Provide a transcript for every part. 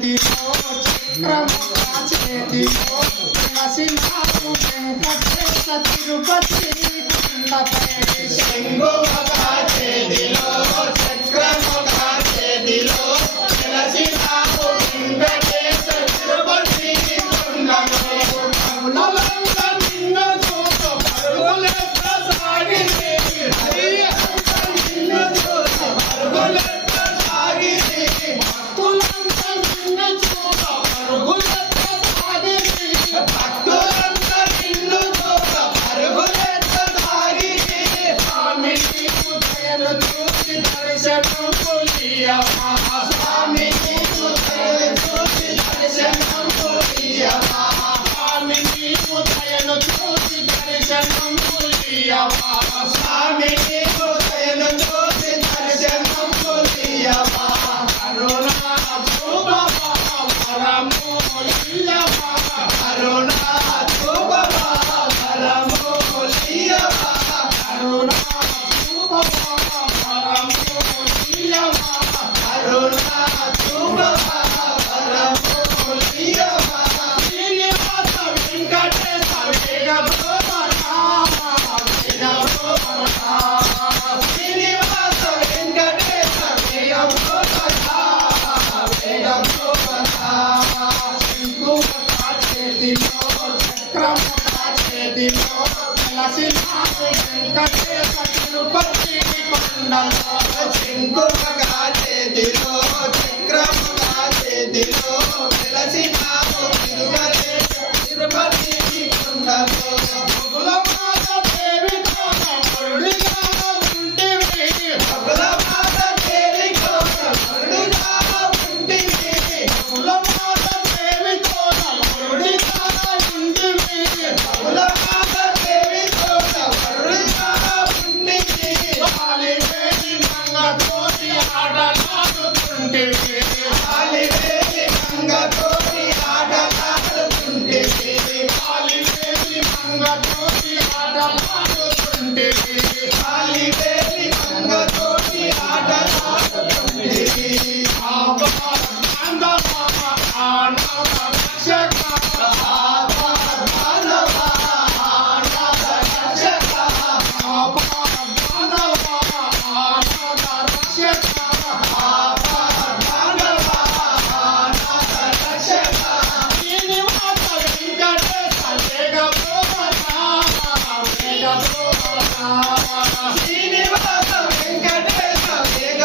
చేతిలో చక్రము చేతిలో నసినాకు వెంకటేశ తిరుపతి కొండపై శంభుగా చేతిలో చక్రముగా చేతిలో నసినాకు వెంకటేశ తిరుపతి కొండపై నలంద నిన్న చూత పరుగులెత్త సాగితే హరి నిన్న చూత పరుగులెత్త సాగితే భక్తులంత నిన్న చూత పరుగులెత్త సాగితే భక్తులంత నిన్న చూత పరుగులెత్త సాగితే స్వామి నీకు దయను చూసి దర్శనం కొలియవా స్వామి నీకు దయను చూసి దర్శనం కొలియవా స్వామి నీకు దయను చూసి దర్శనం కొలియవా స్వామి నీకు దయను చూసి దర్శనం కొలియవా కరుణా చూపవా వరములియవా కరుణా చూపవా వరములియవా కరుణా చూపవా వరములియవా కరుణా చూపవా వరములియవా శ్రీనివాస వెంకటేశ వేగ శ్రీనివాస వెంకటేశ వేగ చేతిలో చక్రముగా చేతిలో నసినాకు వెంకటేశ తిరుపతి కొండలో శంకుగా చేతిలో చక్రముగా చేతిలో వెలసినాకు తిరుపతి కొండలో బహుళమాత దేవితో వరుడిగా ఉంటివి బహుళమాత దేవితో వరుడిగా ఉంటివి బహుళమాత దేవితో వరుడిగా ఉంటివి బహుళమాత దేవితో వరుడిగా ఉంటివి కాలివేలి మంగతోటి ఆటలాడుతుంటివి కాలివేలి మంగతోటి ఆటలాడుతుంటివి కాలివేలి మంగతోటి ఆటలాడుతుంటివి కాలివేలి మంగతోటి ఆటలాడుతుంటివి శ్రీనివాస వెంకటేశ వేగ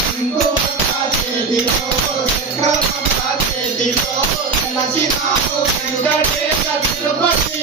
శంకుగా చేతిలో చక్రముగా చేతిలో నసినాకు వెంకటేశ తిరుపతి